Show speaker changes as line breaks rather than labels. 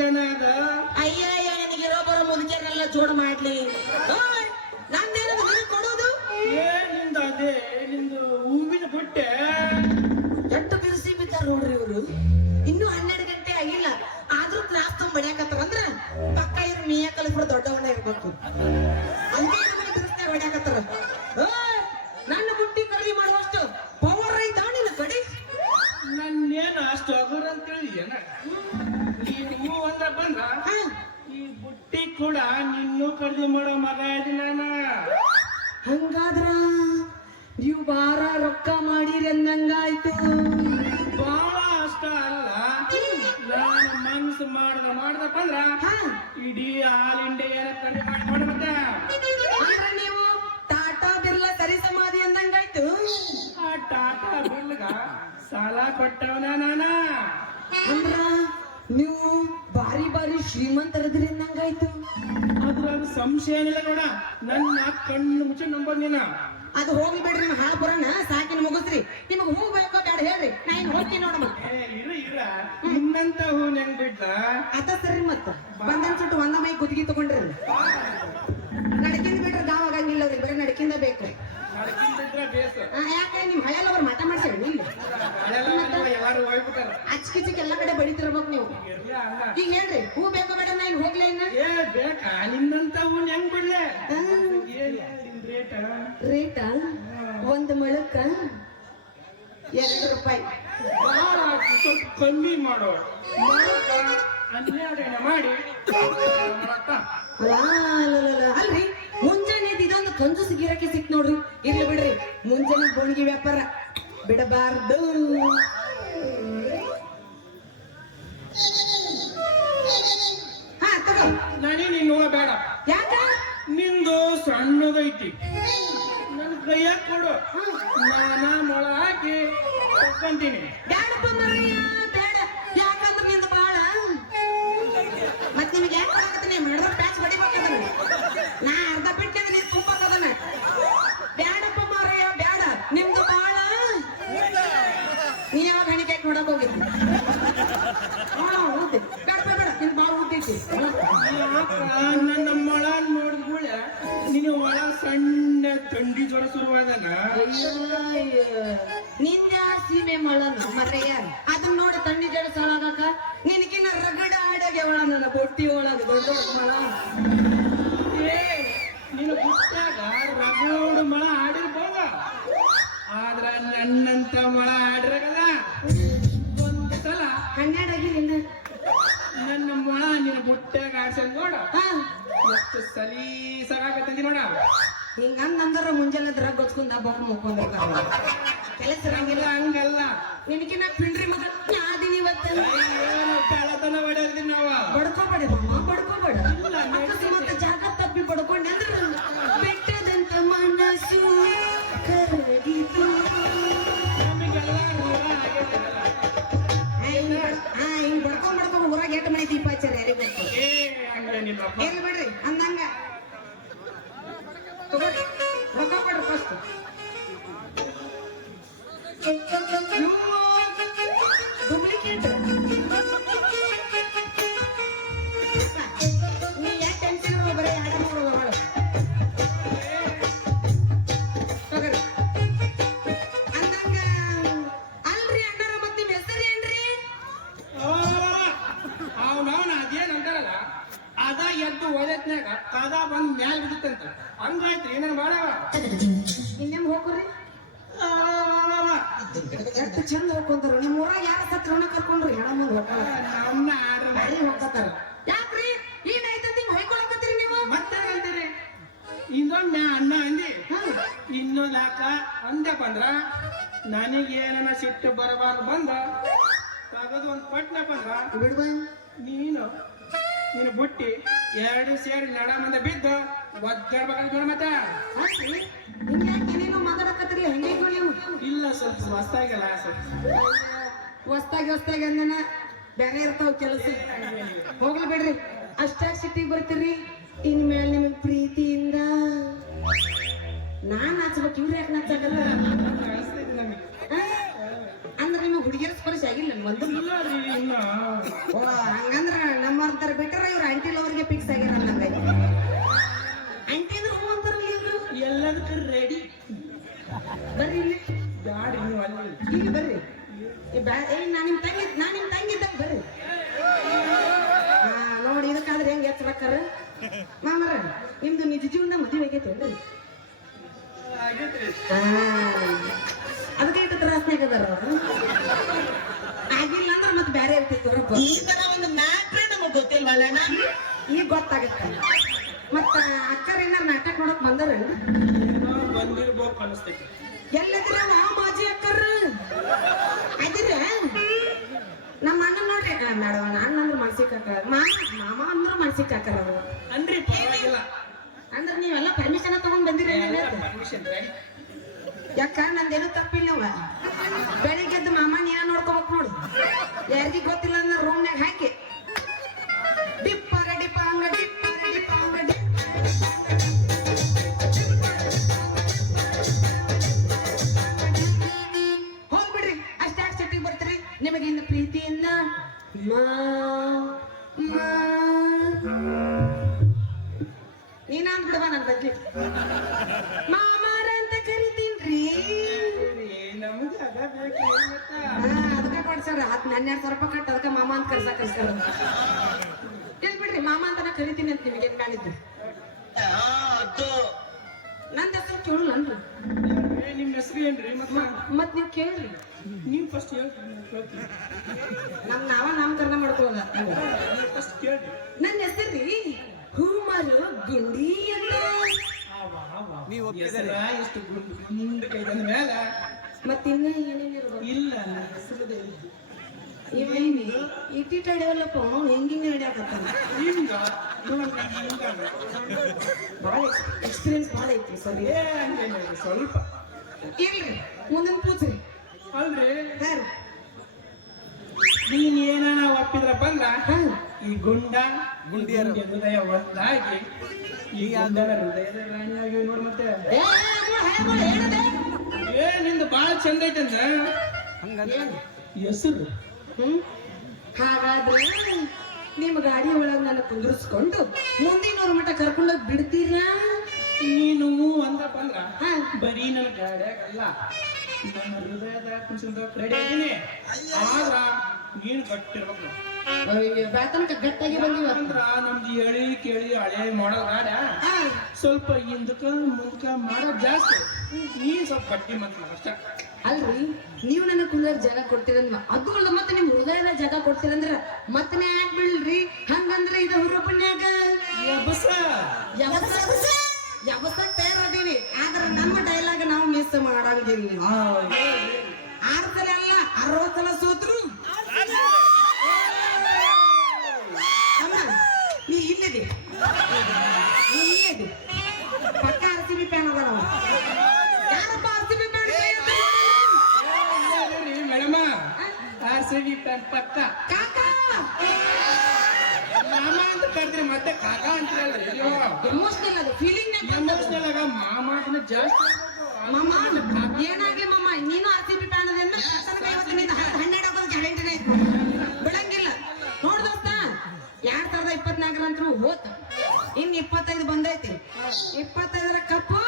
ಏನಾದ
ಅಯ್ಯಯ್ಯ ನನಗಿರೋ ಬರೋ ಮುದುಕಿಯರೆಲ್ಲ ಜೋಡ್ ಮಾಡ್ಲಿ ನಿನ್ನೂ ಖರೀದಿ
ಮಾಡೋ ಮಗ ಇದೆ ನಾನ.
ಹಂಗಾದ್ರ ನೀವು ಬಾರ ರೊಕ್ಕ ಮಾಡಿರಿ ಅಂದಂಗಾಯ್ತು.
ಬಾಳ ಅಷ್ಟ ಅಲ್ಲ. ನಾನು ಮನ್ಸು ಮಾಡ್ದ ಮಾಡ್ದಪ್ಪ ಅಂದ್ರ
ಹಾ.
ಇಡೀ ಆಲ್ ಇಂಡಿಯಾ ಖರೀದಿ ಮಾಡಿ ಮಾಡಿ ಮತ್ತೆ.
ಅಂದ್ರೆ ನೀವು ಟಾಟಾ ಬಿರ್ಲಾ ಸರಿ ಸಮಾಧಿ ಅಂದಂಗಾಯ್ತು.
ಆ ಟಾಟಾ ಬಿಲ್ಗ ಸಾಲ ಕೊಟ್ಟವನ ನಾನ.
ಅಂದ್ರ ನೀವು ಬಾರಿ ಬಾರಿ ಶ್ರೀಮಂತರದ್ರಿ ಅಂದಂಗಾಯ್ತು.
ಅದ್ರಾಗ ಸಂಶಯ ಏನಿಲ್ಲ ನೋಡ. ನನ್ನ ಕಣ್ಣು ಮುಚ್ಚಿ ನಂಬೋದು ನೀನ.
ಅದು ಹೋಗ್ಲಿ ಬಿಡ್ರಿ ನಿಮ್ಮ ಹಾಳು ಬರೋಣ ಸಾಕಿನ ಮುಗಿಸ್ರಿ. ನಿಮಗೆ ಹೂ ಬೇಕೋ ಬೇಡ ಹೇಳ್ರಿ. ನಾ ಇನ್ ಹೋಗ್ತೀನಿ ನೋಡಮ್ಮ
ಏ, ಇರ ಇರ. ನಿನ್ನಂತ ಹೂ ನೆನ್ ಬಿಡ್ದ?
ಅದ ಸರಿ ಮತ್ತ. ಬಂದನ್ ಸುಟ್ಟು ಒಂದ ಮೈ ಗುದ್ಗಿ ತಗೊಂಡ್ರಿ ನಡಕಿಂದ ಬಿಟ್ರೆ ಗಾವ್ ಆಗಂಗಿಲ್ಲ ಅವ್ರಿಗೆ. ಬರೀ ನಡಕಿಂದ ಬೇಕು.
ನಡ್ಕಿಂದಿದ್ರ ಬೇಸ.
ಆ, ಯಾಕೆ ನಿಮ್ ಹಳೆಲ್ಲ ಅವ್ರು ಮಾಟ ಮಾಡ್ಸೇಳಿ
ಹಳೆಲ್ಲ ಎಲ್ಲಾರು ಹೋಗ್ಬಿಟ್ಟಾರ
ಅಚ್ಕಿಚಿಕ್ ಎಲ್ಲ ಕಡೆ ಬಡಿತಿರ್ಬೇಕು ನೀವು. ಈಗ ಹೇಳ್ರಿ ಹೂ ಬೇಕೋ ಬೇಡ ನಾ ಇನ್ ಹೋಗ್ಲೇ ಇನ್ನ?
ಏ ಬೇಕಾ? ನಿನ್ನಂತ ಹೂನ್ ಹೆಂಗ್ ಬಿಡ್ಲೆ? ಏನ್ ನಿನ್ ರೇಟ್?
ರೇಟ? ಒಂದ್ ಮೊಳಕ್ಕ ಎರಡು ರೂಪಾಯಿ.
ಬಾಳ ಸ್ವಲ್ಪ ಕಮ್ಮಿ ಮಾಡೋ. ಮಾಡಕ್ಕ ಹನ್ನೆರಡೇನ ಮಾಡಿ. ಮಾಡಕ್ಕ
ಅಲಾಲಲಲ. ಅಲ್ರಿ ಮುಂಜಾನೆ ಇದೊಂದು ಕಂಜೂಸ್ ಗಿರಾಕಿ ಸಿಕ್ ನೋಡ್ರಿ. ಇರ್ಲಿ ಬಿಡ್ರಿ. ಮುಂಜಾನೆ ಬೋಣಿಗೆ ವ್ಯಾಪಾರ. ಬಿಡಬಾರ್ದು.
ಕೈಯಾಗ ಕೊಡು. ನಾ ಮೊಳ ಹಾಕಿ ತಕ್ಕಂತೀನಿ
ಬ್ಯಾಡಪ್ಪ ಮರಯ್ಯ ಬೇಡ. ಯಾಕಂದ್ರ ನಿಂದು ಬಾಳ? ಮತ್ ನಿಮ್ಗೆ ಯಾಕೆ ಕೊಡಕತ್ತೀನಿ ಮಾಡಿದ್ರ ಪ್ಯಾಚ್ ಬಡಿಬೇಕದನ್ನ ನಾ ಅರ್ಧ ಬಿಟ್ಟಿದ್ರೆ ನೀನ್ ತುಂಬಕ್ಕದನ್ನ ಬ್ಯಾಡಪ್ಪ ಮಾರಯ್ಯ ಬ್ಯಾಡ. ನಿಮ್ದು ಬಾಳ? ನೀ ಯಾವಾಗ ಹಣಿಕೆ ನೋಡಕ್ ಹೋಗಿದ್ದಿ? ಹಾ ಹೌದು ಬೇಡ. ಬೇಡ ನಿಮ್ಗೆ ಬಾಳ
ಮೊಳ ಥಂಡಿ ಜ್ವರ ಶುರುವಾದನ
ನಿಂದ ಸೀಮೆ ಮಳನ ಮರಯ್ಯ ಅದನ್ನ ನೋಡಿ ತಣ್ಣಿ ಜಡ ಸಾಳಾಗಕ ನಿನಗಿನ್ನ ರಗಡ ಆಡಗೆ ಒಳ ನನ್ನ ಬೊಟ್ಟಿ ಒಳಗ ದೊಡ್ಡ ಮಳ. ಅಂದ್ರ ಮುಂಜಾನೆ ದ್ರ ಗೊತ್ಕೊಂಡ್ ಹಬ್ಬಕ್ಕೆ ಮುಕ್ಕೊಂಡಿರ್ತಾರ ಕೆಲಸ ಇರಂಗಿಲ್ಲ
ಹಂಗಲ್ಲ.
ನಿನಕಿನ ಪಿಂಡ್ರಿ ಮಗ ಯಾದಿನಿ ಇವತ್ತ.
ಕಳತನ ಹೊಡೆದ್ರಿ ನಾವ
ಬಡ್ಕೋಬೇಡ ಮಾಮ ಬಡ್ಕೋಬೇಡ. ಅಕಸ್ಮಾತ್ ಜಾಗ ತಪ್ಪಿ ಬಡ್ಕೊಂಡೆ ಅಂದ್ರೆ ಬೆಟ್ಟದಂತ ಮನಸ್ಸು ಕರಗಿತು.
ನಮಗೆಲ್ಲ.
ಆ, ಹಿಂಗ್ ಬಡ್ಕೊಂಡ್ ಬಡ್ಕೊಂಡ್ ಊರಾಗ ಎಟ್ಟು ಮನೆ ದೀಪ ಹಚ್ಚಾರ ಯಾರಿಗ್ ಗೊತ್ತು
ಏ ಹಂಗೇನಿಲ್ಲಪ್ಪ
ಏನ್ ಬಿಡ್ರಿ? ಅಂದಂಗ. ತಗೋರಿ. ರೊಕ್ಕ ಫಸ್ಟ್ ಎಷ್ಟು ಚಂದ ಹೋಗ್ಕೊಂತಾರ ನಿಮ್ಮ ಊರಾಗ ಯಾರ ಸತ್ರವನ್ನ ಕರ್ಕೊಂಡ್ರಿ? ಹೆಣ ಮುಂದೆ ಹೋಗ್ತಾರ
ನಮ್ಮ ಆಡ್ರ.
ಬಾರಿ ಹೋಗ್ತಾರ ಯಾಕ್ರಿ? ಹಿಂಗ್ ಹೊಯ್ಕೊಳಕತ್ತೀರಿ ನೀವು?
ಮತ್ತೆ ಅಂತೀರಿ ಇನ್ನೊಂದ್ ನಾ ಅಣ್ಣ ಅಂದಿ. ಇನ್ನೊಂದ್ ಯಾಕ ಅಂದೆಪ್ಪ ಅಂದ್ರ ನನಗೆ ಏನನ ಸಿಟ್ಟು ಬರಬಾರ್ದು ಬಂದ. ತಗದು ಒಂದ್ ಪಟ್ನಪ್ಪ ಅಂದ್ರ
ಬಿಡ್ಬ
ನೀನು ನೀನು ಬುಟ್ಟಿ ಎರಡು ಸೇರಿ ನಡ ಮಂದ ಬಿದ್ದು ಒದ್ದಾಡ್ಬೇಕಂತ ಮತ್ತೆ.
ಹಿಂಗ್ಯಾಕೆ ಏನೇನೋ ಮಾತಾಡಕತ್ತೀರಿ? ಹಂಗೆ ನೀವು?
ಇಲ್ಲ ಸ್ವಲ್ಪ ಹೊಸ್ತಾಗಲ್ಲ
ಹೊಸ್ತಾಗಿ ಹೊಸ್ತಾಗಿ ಅಂದನ? ಬೇರೆ ಇರ್ತಾವ ಕೆಲಸ. ಹೋಗ್ಲಿ ಬಿಡ್ರಿ. ಅಷ್ಟಾಗಿ ಸಿಟ್ಟಿಗೆ ಬರ್ತೀರಿ. ಇನ್ಮೇಲೆ ನಿಮ್ಗೆ ಪ್ರೀತಿಯಿಂದ. ನಾನ್ ನಾಚ್ಬೇಕು ಇವ್ರು ಯಾಕೆ
ಅನಿಸ್ತೈತಿ
ಅಂದ್ರೆ ನಿಮಗೆ ಹುಡುಗಿಯರ ಸ್ಪರ್ಶ ಆಗಿಲ್ಲ ಒಂದು ಹಂಗಂದ್ರ ನಮ್ಮ ಬೆಟರ್ ಇವ್ರ ಆಂಟಿ ಲವರ್ಗೆ ಮದುವೆ ಆಗೈತೇನ್ರಿ ಅದಕ್ಕೆ ಇಟ್ಟು ತ್ರಾಸ್ನಾಗ ಆಗಿಲ್ಲ ಅಂದ್ರೆ ಮತ್ತೆ ಬೇರೆ ಇರ್ತಿತ್ತು
ಈ ತರ ಒಂದು ಮ್ಯಾಟ್ರೇ ನಮಗ್ ಗೊತ್ತಿಲ್ವಲ್ಲ
ಈಗ ಗೊತ್ತಾಗತ್ತೆ. ಮತ್ತ ಅಕ್ಕರ ಏನಾರ ನಾಟಕ ನೋಡಕ್
ಬಂದರ ಬಂದಿರ್ಬೇಕು ಅನಿಸ್ತೈತಿ
ಎಲ್ಲದ್ರ ಮಾಜಿ ಅಕ್ಕರ. ಅದಿರ ನಮ್ಮ ಅಣ್ಣ ನೋಡ್ರಿ ಮೇಡಮ್ ಅಣ್ಣ ಅಂದ್ರೆ ಮನ್ಸಿಗೆ ಹಾಕ ಮಾಮ ಅಂದ್ರೆ ಮನ್ಸಿಗೆ ಹಾಕರ ಅವ್ರು.
ಅನ್ರಿ ಪರವಾಗಿಲ್ಲ.
ಅಂದ್ರೆ ನೀವೆಲ್ಲ ಪರ್ಮಿಷನ್ ತಗೊಂಡ್ ಬಂದಿರಿ ಯಾಕ ನಂದೇನು ತಪ್ಪಿಲ್ಲವ ಬೆಳಿಗ್ಗೆ ಎದ್ದು ಮಾಮ ನೀನ ನೋಡ್ಕೋಬೇಕು ನೋಡು. ಯಾರಿಗೂ ಗೊತ್ತಿಲ್ಲ ಅಂದ್ರೆ ರೂಮ್ನಾಗ ಹಾಕಿ. ಡಿಪ್ಪರ ಡಿಪಾಂಗ ಡಿಪ್ಪರ ಡಿಪಾಂಗ ಹೋಗ್ಬಿಡ್ರಿ, ಅಷ್ಟೇ ಸೆಟ್ಟಿಗೆ ಬರ್ತೀರಿ. ನಿಮಗೆ ಇನ್ನು ಪ್ರೀತಿಯಿಂದ ಮಾ ಮಾ. ನೀನ ಅಂದ್ಬಿಡುವ ನನ್ನ ಬಗ್ಗೆ. ಮಾಮಾರ ಅಂತ ಕರಿತೀನ್ರಿ.
ನಮಗೆ ಅದ ಬೇಕು
ಅದಕ್ಕೆ ಕೊಡ್ಸಾರ ಹತ್ ಹನ್ನೆರಡು ಸಾವಿರ ರೂಪಾಯಿ ಕಟ್ಟ ಅದಕ್ಕೆ ಮಾಮ ಅಂತ ಕರ್ಸಾಕ ಕರ್ಸಾರ ಇಲ್ ಬಿಡ್ರಿ ಮಾಮ ಅಂತ ಕರಿತೀನಿ ಅಂತ ನಿಮಗೆ ಏನ್ ಕಾಣಿದ್ದು
ನನ್
ನಂದ ಹೆಸರು ಕೇಳಲ್ಲನ್ರಿ.
ನಿಮ್ಮ ಹೆಸರು ಏನ್ರಿ ಮತ್ತ
ಮತ್ ನೀವು ಕೇಳ್ರಿ.
ನೀವು ಫಸ್ಟ್ ಕೇಳ್ತೀನಿ
ನಮ್ ನಾವ ನಾಮಕರಣ ಮಾಡ್ಕೊಳ್ಳೋದ
ಫಸ್ಟ್ ಕೇಳ್ರಿ.
ನನ್ನ ಹೆಸರ್ರಿ
ಎಷ್ಟು ಗುಂಡು ಗುಂಡು ಕೈ ಬಂದ ಮೇಲೆ.
ಮತ್ ಇನ್ನ ಏನೇನಿರ್ಬೋದು
ಇಲ್ಲ ಹೆಸರದೇ
ಇಟ್ಟಿಟ್ಟು ಹಿಡಿಯಲ್ಲಪ್ಪ ಅವ್ನು ಹೆಂಗಿಂಗ ಹಿಡಿಯಾಕತ್ತಾನ
ಹಿಂಗ
ಭಾಳ ಎಕ್ಸ್ಪೀರಿಯನ್ಸ್ ಭಾಳ ಐತಿ ಸರಿ
ಸ್ವಲ್ಪ.
ಇಲ್ರಿ ಮುಂದಿನ ಪೂಜೆ.
ಅಲ್ರಿ?
ಹಾ
ನೀನ್ ಏನಾನ ಒಪ್ಪಿದ್ರಪ್ಪ ಅಂದ್ರ
ಹಾ
ಈ ಗುಂಡ ಗುಂಡಿಯ ಹೃದಯ ಒಂದಾಗಿ ಹೃದಯದ ರಾಣಿಯಾಗಿ ನೋಡ್ ಮತ್ತೆ.
ಏ,
ನಿಂದು ಬಾಳ ಚಂದ ಐತಂದ? ಹೆಸರು?
ಹ್ಮ್? ಹಾಗಾದ್ರೆ ನಿಮ್ಮ ಗಾಡಿ ಒಳಗ್ ನಾನು ಕುಂದ್ರಿಸ್ಕೊಂಡು ಮುಂದಿನವ್ರ ಮಟ್ಟ ಕರ್ಕೊಂಡೋಗಿ ಬಿಡ್ತೀರಾ?
ನೀನು ಅಂದಪ್ಪ ಅಂದ್ರ
ಹಾ.
ಬರೀ ನನ್ನ ಗಾಡಿಯಾಗಲ್ಲ. ನನ್ನ ಹೃದಯದ ಕುಂಚಿಂದ ರೆಡಿ ಆದ್ರ ನೀನ್ ಗಟ್ಟಿರ್ಬೇಕು?
ಬೆಳತನಕ ಗಟ್ಟಾಗಿ ಬಂದಿವ.
ಅಂದ್ರ ನಮ್ದು ಹೇಳಿ ಕೇಳಿ ಹಳೆ ಮಾಡೋ ಗಾಡ ಸ್ವಲ್ಪ ಹಿಂದಕ್ಕ ಮುಂದಕ ಮಾಡೋದ್ ಜಾಸ್ತಿ. ನೀನ್ ಸ್ವಲ್ಪ ಗಟ್ಟಿ ಮತ್ತೆ ಅಷ್ಟ.
ಅಲ್ರಿ ನೀವು ನನ್ನ ಕುಂದ್ರಾಗ ಜಾಗ ಕೊಡ್ತೀರಂದ್ರ ಅದು ಅಲ್ಲ ಮತ್ತೆ ನಿಮ್ ಹೃದಯದ ಜಾಗ ಕೊಡ್ತೀರಂದ್ರ ಮತ್ತೆ ಯಾಕೆ ಬಿಡ್ಲ್ರಿ ಹಂಗಂದ್ರೆ ಇದು ಹುರುಪನ್ಯಾಗ.
ಬಸ
ಯಾವತ್ತ ತಯಾರದೀವಿ ಆದ್ರೆ ನಮ್ಮ ಡೈಲಾಗ್ ನಾವು ಮಿಸ್ ಮಾಡಂಗಿಲ್ಲ. ಆರ್ ಸಲ ಅಲ್ಲ ಅರವತ್ತು ಸಲ ಸೋತ್ರು. ಅಮ್ಮ ನೀ ಇಲ್ಲಿದೆ. ನೀ ಇಲ್ಲಿದೆ. ಪಕ್ಕ ಆರ್ ಸಿ ಬಿ ಫ್ಯಾನ್ ಅದ ನಾವು ಯಾರಪ್ಪ ಆರ್ ಬಿ ಫ್ಯಾನ್
ಮೇಡಮ ಪಕ್ಕ.
ಕಾಕ?
ಮಾಮ ಅಂತ ಕರೆದ್ರೆ ಮತ್ತೆ ಕಾಕ ಅಂತ
ಎಮೋಷನಲ್ ಅದು ಫೀಲಿಂಗ್
ಎಮೋಷನಲ್ ಆಗ ಮಾಮ ಅದನ್ನ ಜಾಸ್ತಿ
ಮಮ್ಮ ಏನಾಗ್ಲಿ ಮಮ್ಮ ನೀನು ಆರ್ಸಿಬಿ ಫ್ಯಾನ್ ಅದೇನು ಹನ್ನೆರಡು ಆಗೋದು ಗ್ಯಾರಂಟಿನೇ ಐತಿ ಬಿಡಂಗಿಲ್ಲ ನೋಡ್ ದೋಸ್ತ ಎರಡ್ ಸಾವಿರದ ಇಪ್ಪತ್ನಾಲ್ಕರ ಓದ್ ಇನ್ ಇಪ್ಪತ್ತೈದು ಬಂದೈತಿ. ಇಪ್ಪತ್ತೈದರ ಕಪ್ಪು.